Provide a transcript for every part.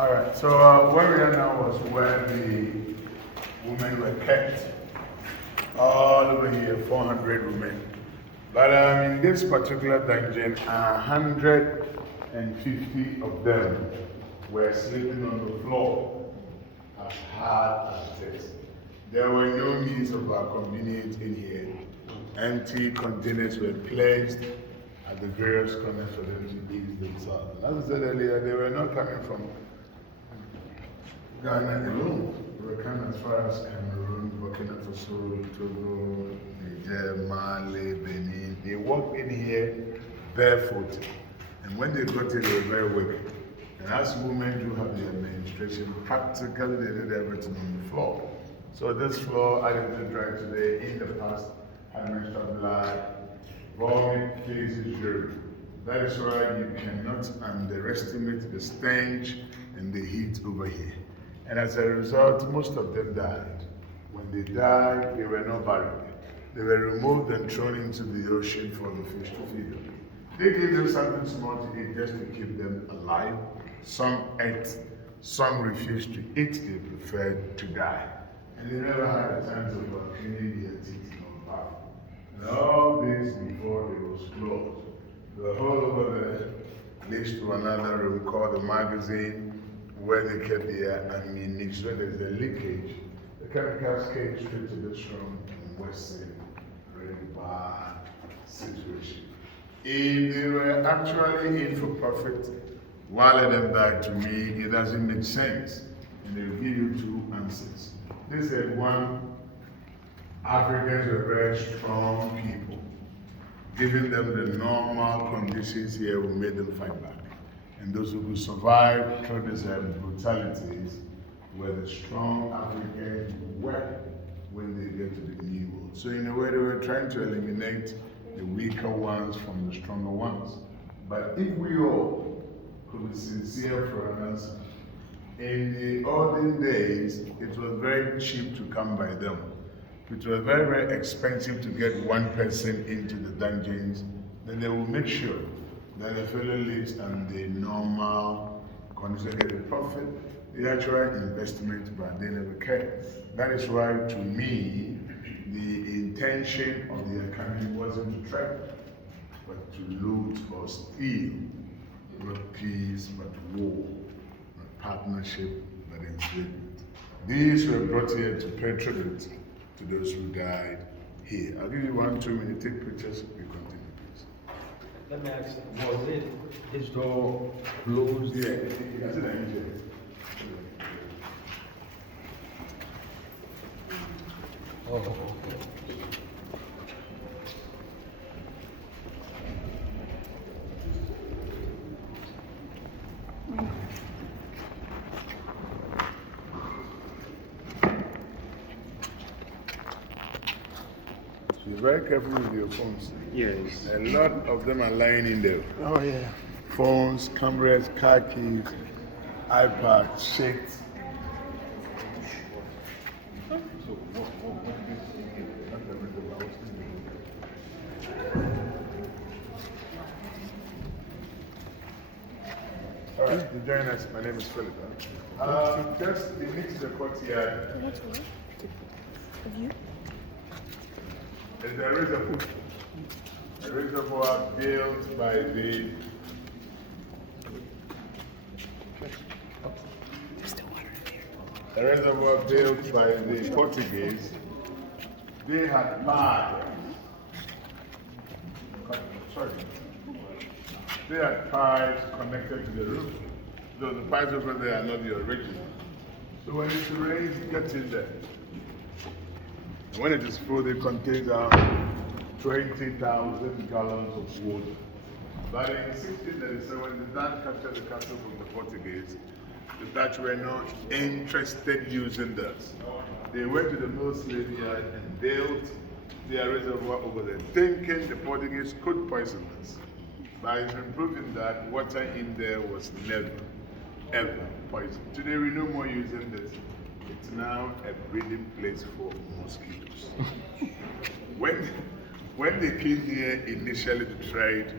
Alright, so where we are now was where the women were kept. All over here, 400 women. But in this particular dungeon, 150 of them were sleeping on the floor as hard as this. There were no means of convenience in here. Empty containers were placed at the various corners for them to ease themselves. And as I said earlier, they were not coming from Ghana alone. They were coming as far as Cameroon, Burkina Faso, Togo, Niger, Mali, Benin. They walked in here barefoot. And when they got here, they were very weak. And as women do have their menstruation, practically they did everything on the floor. So this floor, I didn't dry today, in the past, had menstrual blood, vomit, feces, urine. That is why you cannot underestimate the stench and the heat over here. And as a result, most of them died. When they died, they were not buried. They were removed and thrown into the ocean for the fish to feed them. They gave them something small to eat just to keep them alive. Some ate, some refused to eat, they preferred to die. And they never had a chance of cleaning their teeth or bath. And all this before it was closed. The whole over there leads to another room called the magazine, where they kept their ammunition. When there's a leakage, the chemicals came straight to this room and we're seeing a very bad situation. If they were actually in for profit, why let them die? To me, it doesn't make sense. And they'll give you two answers. They said, one, Africans were very strong people. Giving them the normal conditions here will make them fight back. And those who could survive through these brutalities were the strong Africans were when they get to the New World. So in a way, they were trying to eliminate the weaker ones from the stronger ones. But if we all could be sincere for an answer, in the olden days, it was very cheap to come by them. It was very, very expensive to get one person into the dungeons. Then they will make sure that the fellow lives on the normal condition, get a profit, the actual investment, but they never care. That is why, to me, the intention of the economy wasn't to trade, but to loot or steal. Not peace, but war. Not partnership, but enslavement. These were brought here to pay tribute to those who died here. I'll give you 1-2 minutes, take pictures, we continue, please. Let me ask, was it this door closed? Yeah, you can see the engine. Oh, okay. Be very careful with your phones. Yes. A lot of them are lying in there. Oh, yeah. Phones, cameras, car keys, iPads, shit. All right, you join us. My name is Philip. Just next to the courtyard. What's what? Of you? There's a reservoir built by the a reservoir built by the Portuguese. They had pies. Sorry. They had pipes connected to the roof. So the pipes over there are not the original. So when it rains, it gets in there. And when it is full, it contains 20,000 gallons of water. But in 1637, when the Dutch captured the castle from the Portuguese, the Dutch were not interested using this. They went to the mill slave yard and built their reservoir over there, thinking the Portuguese could poison us. But it's been proven that water in there was never, ever poisoned. Today we no more using this. It's now a breeding place for mosquitoes. When they came here initially to trade,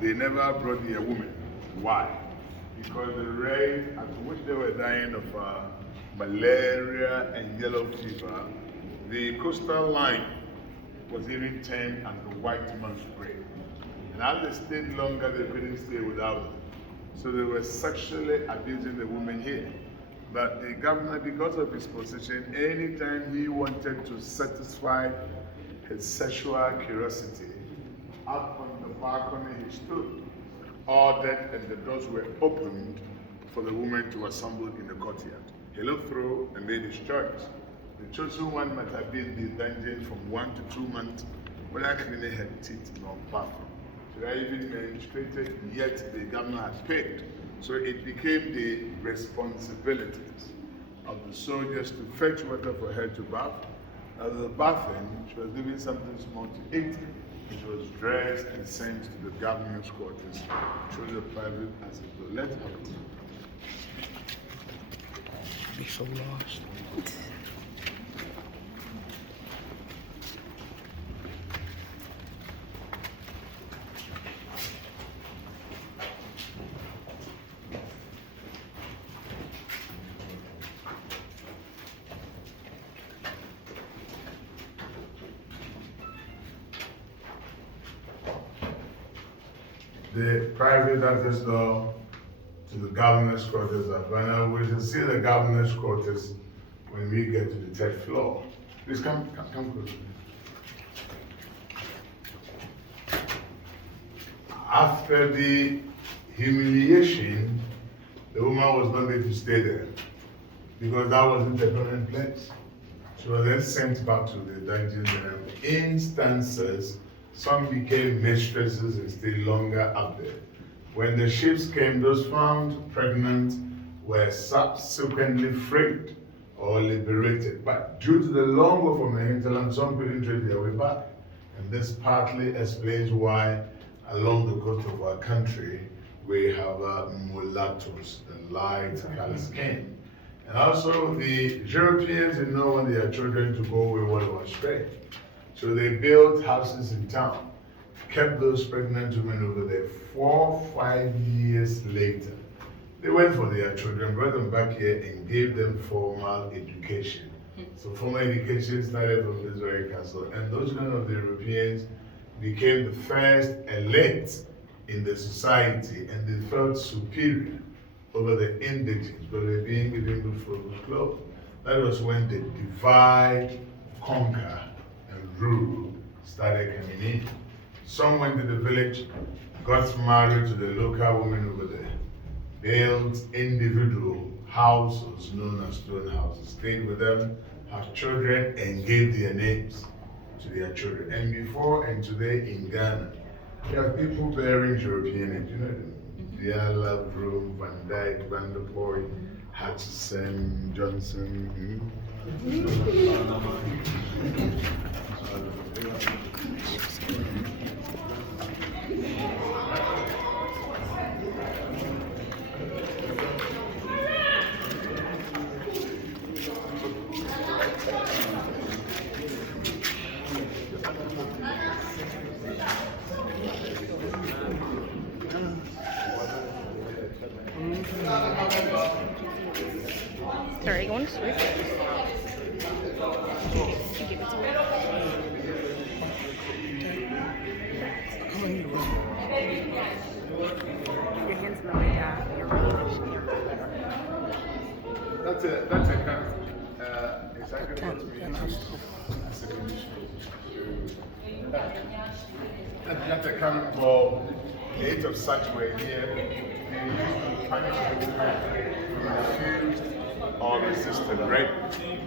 they never brought their women. Why? because the rate at which they were dying of malaria and yellow fever, the coastal line was even turned as the white man's grave. And as they stayed longer, they couldn't stay without them. So they were sexually abusing the women here. But the governor, because of his position, anytime he wanted to satisfy his sexual curiosity, up on the balcony he stood, ordered, and the doors were opened for the women to assemble in the courtyard. He looked through and made his choice. The chosen one might have been the dungeon from 1 to 2 months without cleaning her teeth nor bathroom. She had even menstruated, yet the governor had picked. So it became the responsibilities of the soldiers to fetch water for her to bath. As the bathing, she was given something small to eat. She was dressed and sent to the governor's quarters through the private as it let her. Be so lost. The private access door to the governor's quarters are final. We can see the governor's quarters when we get to the 3rd floor. Please come close. After the humiliation, the woman was not able to stay there because that wasn't the permanent place. She was then sent back to the dungeon. In instances, some became mistresses and stayed longer up there. When the ships came, those found pregnant were subsequently freed or liberated. But due to the long war from the hinterland, some couldn't trade their way back. And this partly explains why along the coast of our country we have mulattoes, the light colored skin. And also the Europeans didn't know when their children to go wayward or astray. So they built houses in town, kept those pregnant women over there. 4 or 5 years later, they went for their children, brought them back here and gave them formal education. So formal education started from this very castle. And those kind of the Europeans became the first elite in the society, and they felt superior over the indigents, but they were being given good food, clothes. That was when the divide, conquer, rule started coming in. Some went to the village, got married to the local women over there, built individual houses known as stone houses, stayed with them, had children, and gave their names to their children. And before and today in Ghana, we have people bearing European names. You know them? Diala, Broom, Van Dyke, Van der Poel, Hutchison, Johnson. Sorry, you want to switch? Give it to me. Your hands in the way down. You're really That's a kind of, it's actually what we use as a condition. That's a cannonball, the age of such way here, they used to punish the women who refused or resisted, right?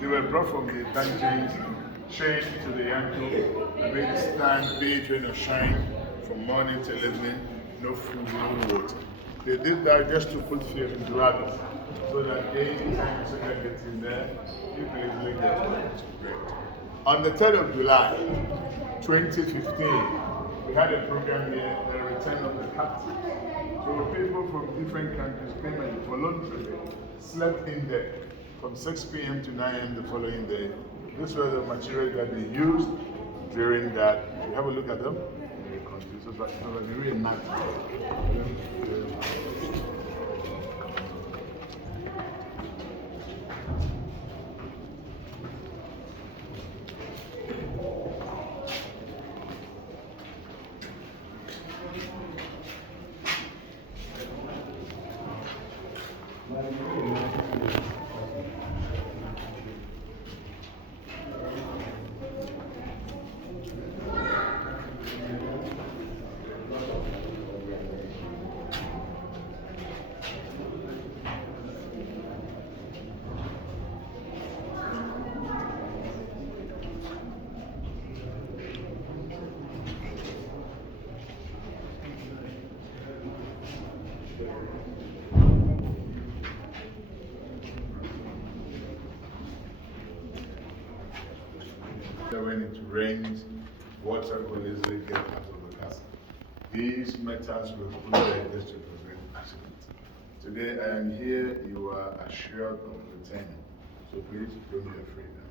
They were brought from the dungeons, chained to the ankle, and made to stand, bathe in the shine from morning till evening, no food, no water. They did that just to put fear into others, so that anytime someone gets in there, people easily get great. On the 3rd of July, 2015, we had a program here, the return of the captive. So people from different countries came and voluntarily slept in there from 6 p.m. to 9 a.m. the following day. This was the material that they used during that. You have a look at them. This was really nice. rains, water will easily get out of the castle. These metals were put there just to prevent accidents. Today I am here, you are assured of returning. So please don't be afraid now.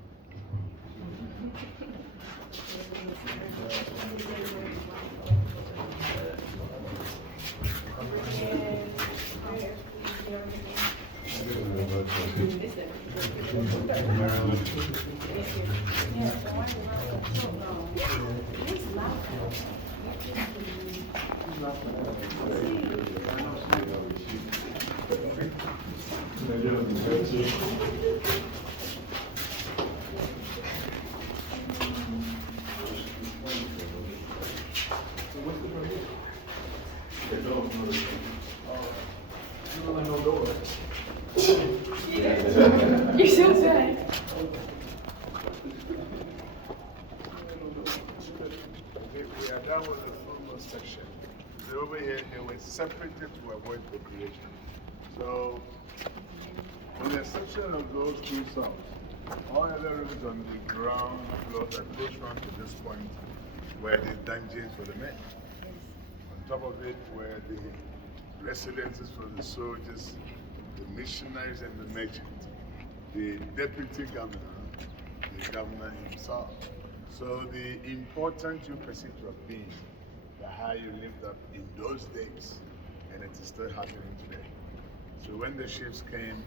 You're so sad. We are done with the foremost section. So over here, they were separated to avoid procreation. So, with the exception of those two songs, all other rooms on the ground floor that goes round to this point were the dungeons for the men. On top of it were the residences for the soldiers, the missionaries and the merchants, the deputy governor, the governor himself. So the important you perceive to have been, the how you lived up in those days, and it is still happening today. So when the ships came,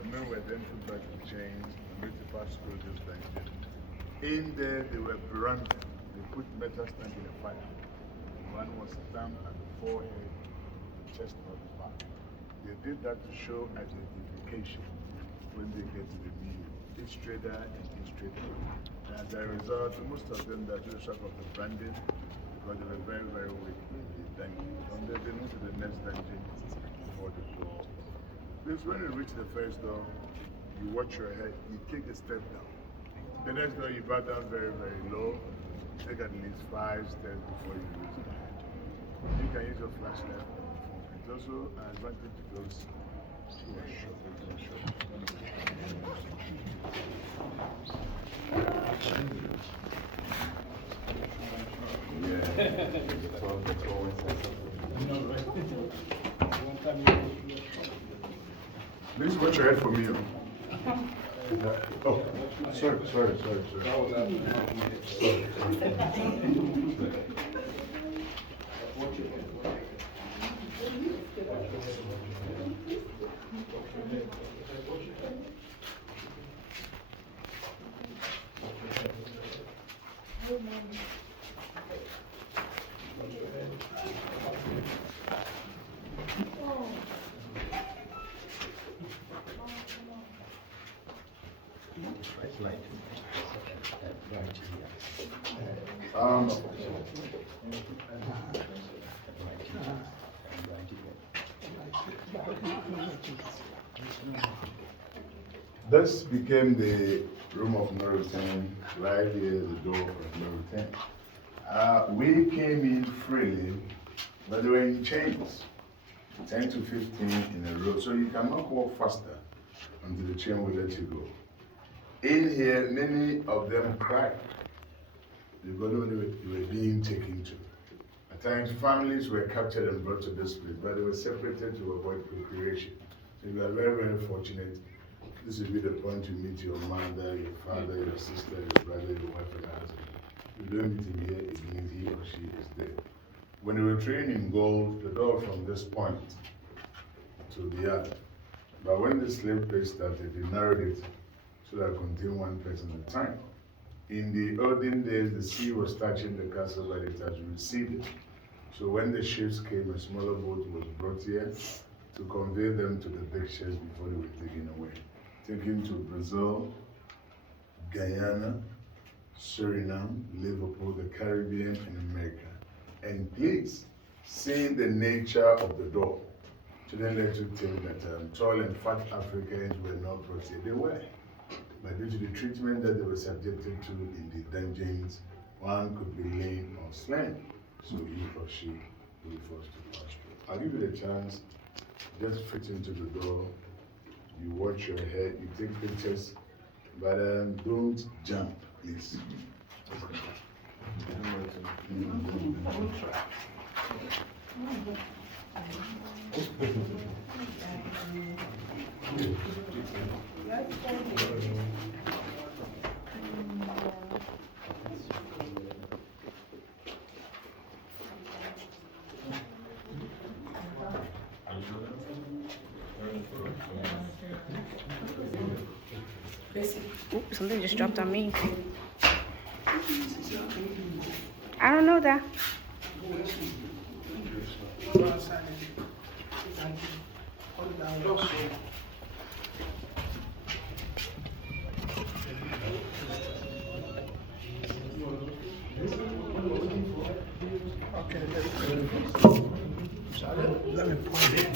the men were then put back in chains, the pass through this dungeon. In there, they were branded. They put metal stand in the fire. One was stamped at the forehead, the chest, or the back. They did that to show identification when they get to the meal. Each trader and each trader. As a result, most of them that do shock of the branding because they were very, very weak in the dungeon. And they moved to the next dungeon before the door. Because when you reach the first door, you watch your head, you take a step down. The next door, you bow down very, very low. Take at least 5 steps before you reach the head. You can use your flashlight on the phone. It's also an advantage because you are short. Please watch your head for me. Oh, sorry. This became the room of no return. Right here is the door of no return. We came in freely, but they were in chains, 10 to 15 in a row. So you cannot walk faster until the chain will let you go. In here, many of them cried because they were being taken to. At times, families were captured and brought to this place, but they were separated to avoid procreation. So you are very, very fortunate. This will be the point you meet your mother, your father, your sister, your brother, your wife, and husband. You don't meet him here, it means he or she is dead. When they were trained in gold, the door from this point to the other. But when the slave trade started, they narrowed it so that it contained one person at a time. In the olden days, the sea was touching the castle, but it has receded. So when the ships came, a smaller boat was brought here to convey them to the big ships before they were taken away. Taken to Brazil, Guyana, Suriname, Liverpool, the Caribbean, and America. And please, seeing the nature of the door, shouldn't let you think that tall and fat Africans were not brought here. They were. But due to the treatment that they were subjected to in the dungeons, one could be lame or slain. So he or she will be forced to pass through. I'll give you the chance, just fit into the door. You watch your head, you take pictures, but don't jump, please. Oops, something just dropped on me. I don't know that. Okay, let me put it.